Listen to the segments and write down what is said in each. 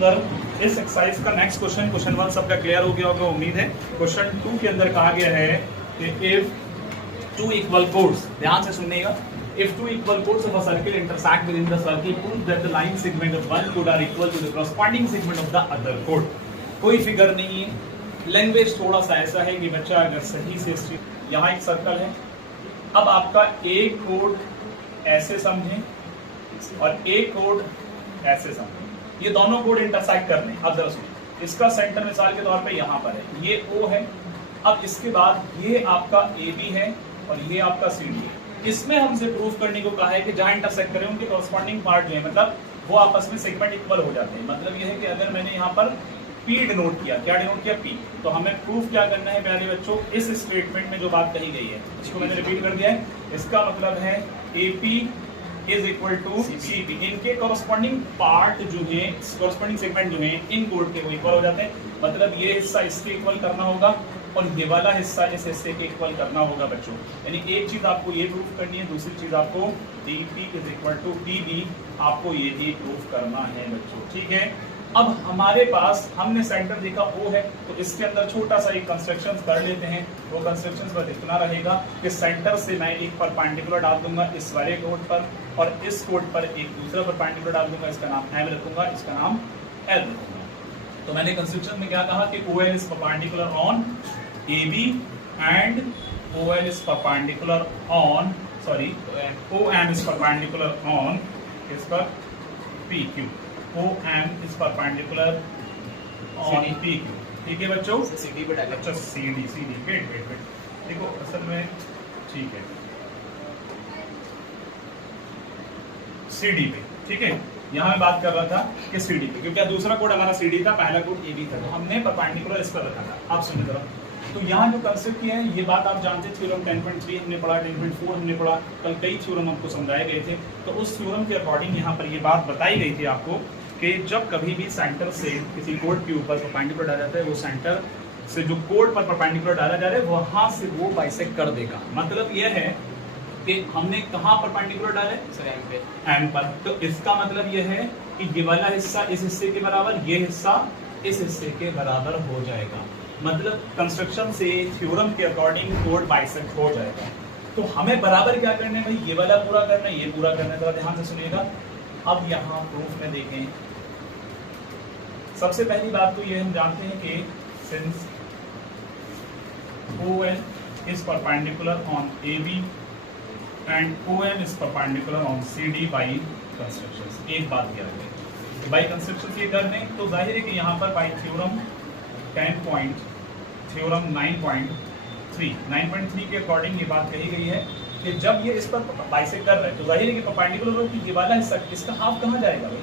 सुंदर। इस एक्सरसाइज का नेक्स्ट क्वेश्चन 1 सबका क्लियर हो गया होगा उम्मीद है। क्वेश्चन 2 के अंदर कहा गया है कि इफ टू इक्वल कोड्स, ध्यान से सुनिएगा, if two equal chords of a circle intersect within the circle, prove that the line segment of one chord are equal to the corresponding segment of the other chord। कोई figure नहीं है, language थोड़ा सा ऐसा है कि बच्चा अगर सही से यहाँ एक सर्कल है, अब आपका एक कोड ऐसे समझें और एक कोड ऐसे समझें, ये दोनों कोड इंटरसेक्ट करने। अब जरा सुनिए, इसका सेंटर मिसाल के तौर पे यहाँ पर है, ये O है। अब इसके बाद ये आपका AB है और ये आपका CD है। इसमें हमसे प्रूफ करने को कहा है कि जहां इंटरसेक्ट करें उनके कॉरस्पॉन्डिंग पार्ट जो है, मतलब वो आपस में सेगमेंट इक्वल हो जाते हैं। मतलब ये है कि अगर मैंने यहाँ पर P डिनोट किया, क्या डिनोट किया P, तो हमें प्रूफ क्या करना है पहले बच्चों, इस स्टेटमेंट में जो बात कही गई है इसको मैंने रिपीट कर दिया है। इसका मतलब है AP is equal to CP, इनके कॉरस्पॉन्डिंग पार्ट जो है, कॉरस्पॉन्डिंग सेगमेंट जो है इन कोड के वो इक्वल हो जाते हैं। मतलब ये हिस्सा इसके इक्वल करना होगा और ये वाला हिस्सा इस हिस्से के इक्वल करना होगा बच्चों। यानी एक चीज आपको ये प्रूफ करनी है, दूसरी चीज आपको DP is equal to PB आपको ये भी प्रूफ करना है बच्चों, ठीक है। अब हमारे पास हमने सेंटर देखा O है, तो इसके अंदर छोटा सा एक कंस्ट्रक्शन कर लेते हैं। वो कंस्ट्रक्शन पर इतना रहेगा कि सेंटर से मैं एक परपेंडिकुलर डाल दूंगा इस वाले कोड पर, और इस कोड पर एक दूसरा परपेंडिकुलर डाल दूंगा, इसका नाम M रखूंगा, इसका नाम L रखूंगा। तो मैंने कंस्ट्रक्शन में क्या कहा कि OL is perpendicular on AB and OL is perpendicular on, OM is perpendicular on इस पर PQ, OM is perpendicular on PQ, ठीक है बच्चों। CD पे डालें, अच्छा CD वेट देखो असल में ठीक है CD पे, ठीक है। यहाँ मैं बात कर रहा था कि CD पे, क्योंकि दूसरा कोड हमारा CD था, पहला कोड AB था, तो हमने परपेंडिकुलर इस पर रखा था। आप सुनिए जरा, तो यहाँ जो कंसेप्ट किया है ये बात आप जानते हैं, थ्योरम 10.3 हमने पढ़ा, 10.4 हमने पढ़ा, कल कई थ्योरम आपको समझाए गए थे। तो उस थ्योरम के अकॉर्डिंग यहाँ पर ये बात बताई गई थी आपको कि जब कभी भी सेंटर से किसी कोड के ऊपर परपेंडिकुलर डाला जाता है, वो सेंटर से जो कोड पर परपेंडिकुलर डाला जा रहा है वहां से वो बाइसेक्ट कर देगा। मतलब यह है कि हमने कहाँ परपेंडिकुलर डाले, M पर, तो इसका मतलब यह है कि ये वाला हिस्सा इस हिस्से के बराबर, ये हिस्सा इस हिस्से के बराबर हो जाएगा। मतलब कंस्ट्रक्शन से थ्योरम के अकॉर्डिंग कोड बाइसेक्ट हो जाएगा। तो हमें बराबर क्या करना है भाई, ये वाला पूरा करना है, ये पूरा करना है। थोड़ा ध्यान से सुनिएगा। अब यहाँ प्रूफ में देखें, सबसे पहली बात तो ये हम जानते हैं कि since OL is perpendicular on AB and OM is perpendicular on CD by constructions। एक बात क्या है, बाई कंस्ट्रक्शन ये कर दें तो जाहिर है कि यहाँ पर बाई थ्योरम 9.3 के अकॉर्डिंग ये बात कही गई है कि जब ये इस पर बाइसेक्ट कर रहे हैं तो जाहिर है कि परपेंडिकुलर हो कि ये वाला हिस्सा, इसका हाफ कहाँ जाएगा भाई,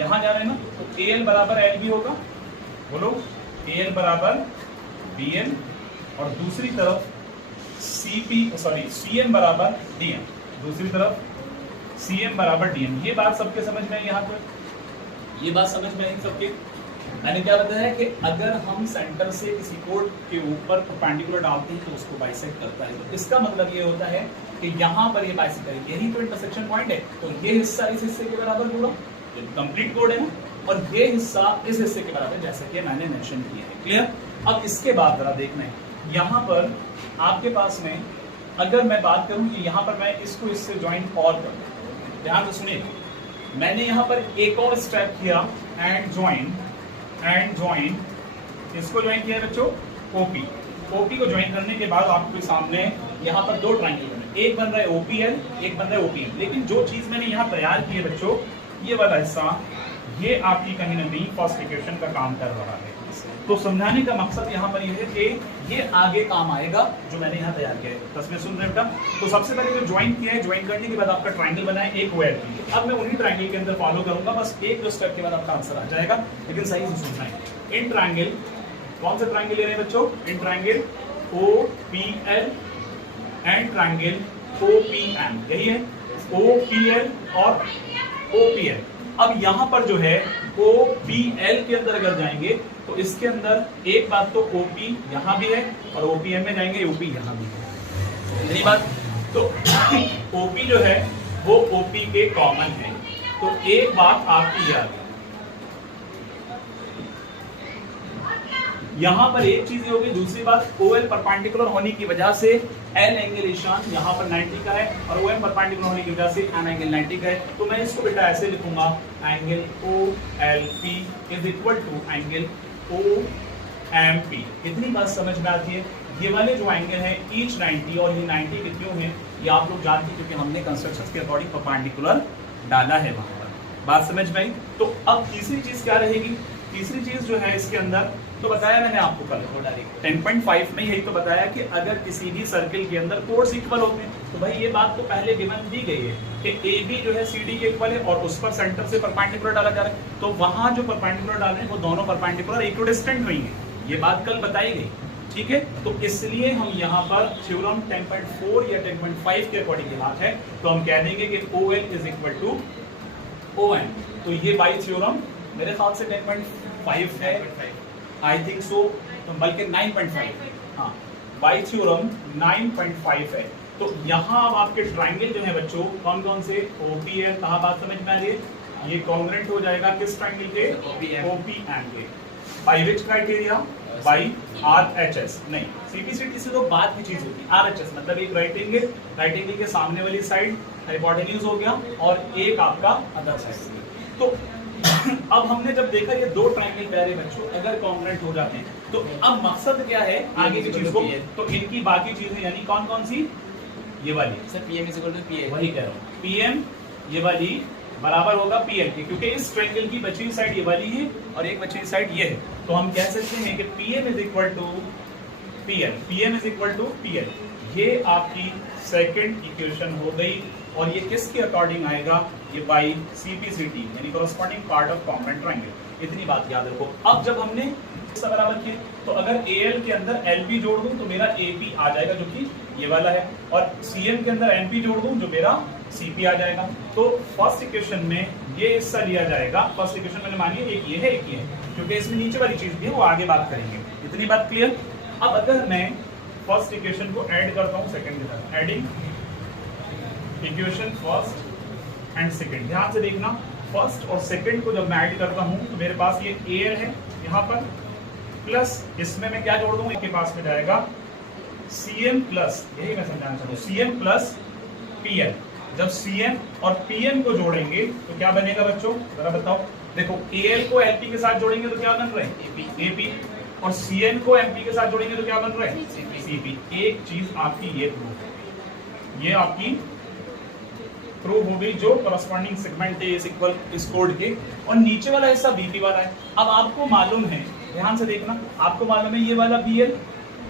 यहाँ जा रहे हैं ना, तो AL बराबर LB होगा, बोलो AL बराबर BL, और दूसरी तरफ CM बराबर DM, दूसरी तरफ CM बराबर DM। ये बात सबके समझ में है, यहाँ पर ये बात समझ में है सबके। मैंने क्या बताया कि अगर हम सेंटर से किसी कोड के ऊपर परपेंडिकुलर डालते हैं तो उसको बाइसेक्ट करता है। तो इसका मतलब ये होता है कि यहाँ पर ये बाइसेक्ट करेगा, यही तो इंटरसेक्शन पॉइंट है। तो ये हिस्सा इस हिस्से के बराबर होगा, ये कंप्लीट कोड है ना, और ये हिस्सा इस हिस्से के बराबर, जैसा कि मैंने मेंशन किया है। क्लियर। अब इसके बाद जरा देखना है, यहाँ पर आपके पास में अगर मैं बात करूँ कि यहाँ पर मैं इसको इससे ज्वाइन और कर दूँ, ध्यान से सुनिए, मैंने यहाँ पर एक और स्टेप किया एंड ज्वाइन, इसको ज्वाइन किया बच्चों OP को ज्वाइन करने के बाद आपके सामने यहाँ पर दो ट्रायंगल बने, एक बन रहा है OPL, एक बन रहा है OPM। लेकिन जो चीज मैंने यहाँ तैयार की है बच्चों, ये वाला हिस्सा, ये आपकी कहीं ना कहीं फर्स्ट इक्वेशन का काम कर रहा है। तो समझाने का मकसद यहाँ पर यह है कि ये आगे काम आएगा जो मैंने यहाँ तैयार किया है। तस्वीर सुन रहे बेटा। तो सबसे पहले जो ज्वाइन किया है, ज्वाइन करने के बाद आपका ट्रायंगल बना है एक OLP। अब मैं उन्हीं ट्रायंगल के अंदर फॉलो करूंगा, बस एक दो स्टेप के बाद आपका आंसर आ जाएगा, लेकिन सही से सुनना है। इन ट्रायंगल, कौन सा ट्रायंगल ले रहे हैं बच्चों, in triangle OPL and triangle OPM, यही है OPL और OPL। अब यहाँ पर जो है OPL के अंदर अगर जाएंगे तो इसके अंदर एक बात तो OP यहाँ भी है और OPM में जाएंगे OP यहाँ भी है, यही बात। तो OP जो है वो OP के कॉमन है। तो एक बात आपकी याद है, यहाँ पर एक चीज होगी, दूसरी बात OL परपेंडिकुलर होने की वजह से L एंगल ईशान यहाँ पर 90 का है और OM परपेंडिकुलर होने की वजह से M एंगल 90 का है। तो मैं इसको बेटा ऐसे लिखूंगा, angle OLP is equal to angle OMP। इतनी बात समझ में आती है। ये वाले जो एंगल है ईच 90 और ये 90 के क्यों है ये आप लोग जानते हैं, क्योंकि हमने कंस्ट्रक्शन के अकॉर्डिंग परपेंडिकुलर डाला है वहां पर। बात समझ में आई। तो अब तीसरी चीज क्या रहेगी, तीसरी चीज जो है इसके अंदर, तो बताया मैंने आपको कल 10.5 में यही तो बताया कि अगर किसी भी सर्किल के अंदर कोड्स इक्वल होते हैं, तो भाई ये बात तो पहले गिवन दी गई है कि AB जो है CD के इक्वल है और उस पर सेंटर से परपेंडिकुलर डाला जा रहा है, तो वहां जो परपेंडिकुलर डाल रहे हैं वो दोनों परपेंडिकुलर इक्विडिस्टेंट नहीं है। ये बात कल बताई गई, ठीक है। तो इसलिए हम यहाँ पर थ्योरम 10.4 या 10.5 के अकॉर्डिंग ये बात है, तो हम कह देंगे कि OL is equal to OM। तो ये बाई थ्योरम मेरे ख्याल से 10.5 है, आई थिंक सो, बल्कि 9.5, हाँ बाई थ्योरम 9.5 है। तो यहाँ अब आपके ट्राइंगल जो है बच्चों कौन कौन से, OPL, कहाँ बात समझ में आ रही है, ये कॉन्ग्रुएंट हो जाएगा किस ट्राइंगल के, OPM के। By which criteria, by RHS, नहीं CPCT से तो बात की चीज होती है, RHS मतलब एक राइट एंगल के सामने वाली साइड हाइपोटेन्यूज हो गया और एक आपका अदर साइड। तो अब हमने जब देखा ये दो ट्रायंगल प्यारे बच्चों अगर कॉन्ग्रुएंट हो जाते हैं, तो अब मकसद क्या है आगे की चीज को, तो इनकी बाकी चीजें यानी कौन कौन सी, ये वाली sir PM is equal to PA, वही कह रहा हूं PM ये वाली बराबर होगा PL के, क्योंकि इस ट्रायंगल की बची हुई साइड ये वाली है और एक बची हुई साइड ये है। तो हम कह सकते हैं कि PM is equal to PL, PM is equal to PL। ये आपकी सेकंड इक्वेशन हो गई और ये किसके अकॉर्डिंग आएगा, ये बाई CPCT यानी corresponding part of congruent triangle. इतनी बात याद रखो। अब जब हमने इसका बराबर किया तो अगर AL के अंदर LB जोड़ दूं तो मेरा AB आ जाएगा जो कि ये वाला है, और CM के अंदर NP जोड़ दूं जो मेरा CP आ जाएगा। तो फर्स्ट इक्वेशन में ये हिस्सा लिया जाएगा, फर्स्ट इक्वेशन मैंने मानी है एक ये है एक ये है, क्योंकि इसमें नीचे वाली चीज भी है वो आगे बात करेंगे। इतनी बात क्लियर। अब अगर मैं फर्स्ट इक्वेशन को ऐड करता हूँ सेकंड के साथ, adding equation first and second, ध्यान से देखना फर्स्ट और सेकंड को जब मैं ऐड करता हूं तो मेरे पास ये AL है यहाँ पर, प्लस इसमें मैं क्या जोड़ दूंगा, इसके पास में जाएगा CM प्लस, यही मैं समझाना चाहता हूँ, CM प्लस PL। जब CM और PM को जोड़ेंगे तो क्या बनेगा बच्चों जरा बताओ। देखो AL को LP के साथ जोड़ेंगे तो क्या बन रहा है AP, और CM को MP के साथ जोड़ेंगे तो क्या बन रहा है CP। एक चीज आपकी ये प्रूफ है, ये आपकी प्रूव हो गई जो करस्पॉन्डिंग सेगमेंट है इस इक्वल इस कोड के, और नीचे वाला हिस्सा BP वाला है। अब आपको मालूम है, ध्यान से देखना, आपको मालूम है ये वाला BL,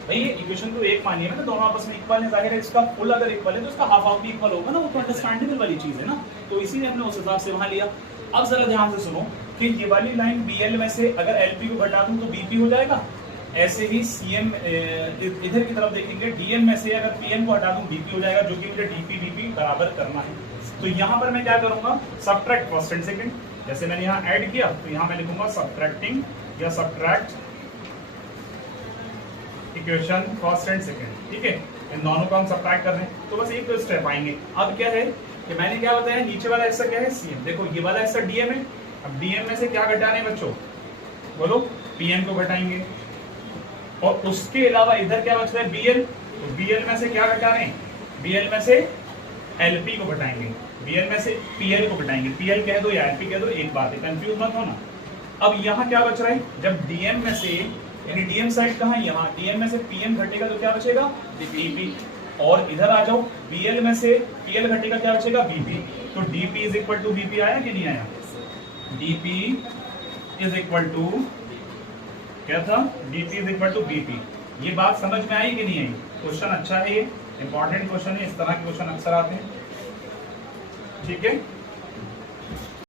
भाई ये इक्वेशन तो एक मानिए ना, दोनों आपस में इक्वल है, जाहिर है इसका फुल अगर इक्वल है तो इसका हाफ हाफ भी इक्वल होगा ना, वो तो अंडरस्टैंडेबल वाली चीज है ना, तो इसीलिए हमने उस हिसाब से वहां लिया। अब जरा ध्यान से सुनो कि ये वाली लाइन BL में से अगर LP को घटा दूं तो BP हो जाएगा, ऐसे ही CM इधर की तरफ देखेंगे DM में से अगर PM को हटा दूं BP हो जाएगा, जो कि मुझे DP BP बराबर करना है। तो यहाँ पर मैं क्या करूंगा, सबट्रैक्ट फर्स्ट एंड सेकंड, जैसे मैंने यहाँ ऐड किया तो यहाँ मैं लिखूंगा सबट्रैक्टिंग या subtract equation first and second, ठीक है। इन दोनों को हम सबट्रैक्ट कर रहे हैं तो बस एक दो स्टेप आएंगे। अब क्या है कि मैंने क्या बताया, नीचे वाला हिस्सा क्या है CM, देखो ये वाला हिस्सा DM है, अब DM में से क्या घटा रहे हैं बच्चों, बोलो PM को घटाएंगे, और उसके अलावा इधर क्या बच रहा है BL, तो BL में से क्या घटा रहे हैं, BL में से LP को घटाएंगे, BL में से PL को घटाएंगे, PL कह दो या LP कह दो एक बात है, कंफ्यूज मत होना। अब यहाँ क्या बच रहा है, जब DM में से यानी DM साइड कहाँ है, यहाँ DM में से PM घटेगा तो क्या बचेगा DP, और इधर आ जाओ BL में से PL घटेगा क्या बचेगा BP, तो DP is equal to BP आया कि नहीं आया, DP इज इक्वल टू क्या था, DP is equal to BP। ये बात समझ में आई कि नहीं आई। क्वेश्चन अच्छा है, ये इंपॉर्टेंट क्वेश्चन है, इस तरह के क्वेश्चन अक्सर आते हैं, ठीक है।